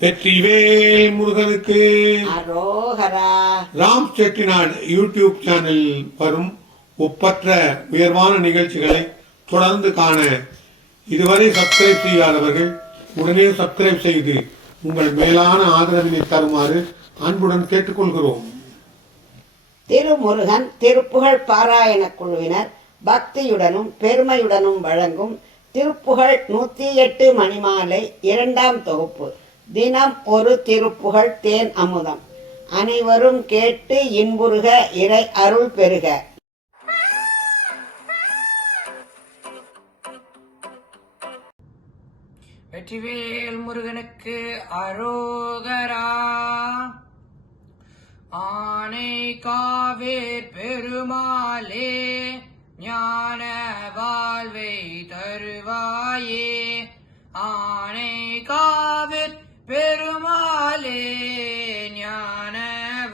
வெற்றிவேல் முருகனுக்கு அரோகரா. ராம் செட்டிநாடு யூடியூப் சேனலில் வரும் ஒப்பற்ற உயர்வான நிகழ்ச்சிகளை தொடர்ந்து காண இதுவரை சப்ஸ்கிரைப் செய்யாதவர்கள் உடனே சப்ஸ்கிரைப் செய்து உங்கள் மேலான ஆதரவினை தருமாறு அன்புடன் கேட்டுக்கொள்கிறோம். திருமுருகன் திருப்புகழ் பாராயண குழுவினர் பக்தியுடனும் பெருமையுடனும் வழங்கும் திருப்புகழ் 108 மணிமாலை 2ஆம் தொகுப்பு. தினம் ஒரு திருப்புகழ் தேன் அமுதம். அனைவரும் கேட்டு இன்புறுக, இறை அருள் பெறுக. வெற்றிவேல் முருகனுக்கு அரோகரா. ஆனை காவேர் பெருமாளே, ஞான வாழ்வை தருவாயே. ஆனை காவேர் பெருமாளே, ஞான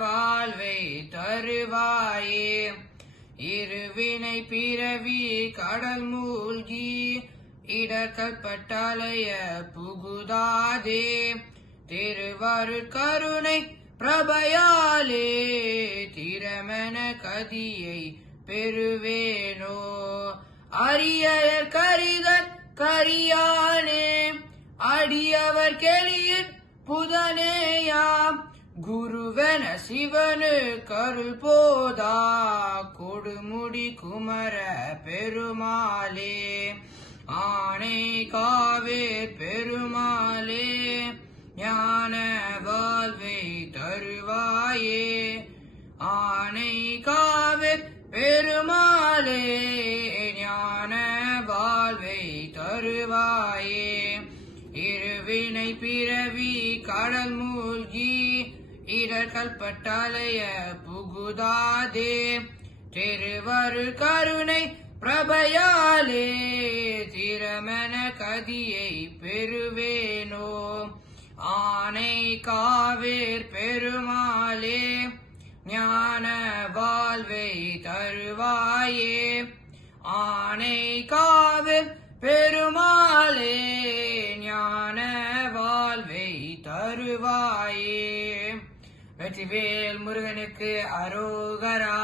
வாழ்வை தருவாயே. இருவினை பிறவி கடல் மூழ்கி இடர்கற்பட்டலைய புகுதாதே. திருவருட்கருணை பிரபையாலே திறமென கதியை பெறுவேனோ. அரியர் கரிதன் கரியானே, அடியவர் கெளியின் புதனேயாம். குருவென சிவனு கருள் போதா, கொடுமுடி குமர பெருமாளே. ஆனை காவேர் பெருமாளே, ஞான வாழ்வை தருவாயே. ஆனை காவேர் பெருமாளே, ஞான வாழ்வை தருவாயே. இருவினை பிறவி கடல் மூழ்கி இடர்கற்பட்டலைய புகுதாதே. திருவருள் கருணை பிரபையாலே திறமென கதியை பெறுவேனோ. ஆனை காவேர் பெருமாளே, ஞான வாழ்வை தருவாயே. ஆனை காவேர் பெருமாளே, ஞான வாழ்வை தருவாயே. வெற்றிவேல் முருகனுக்கு அரோகரா.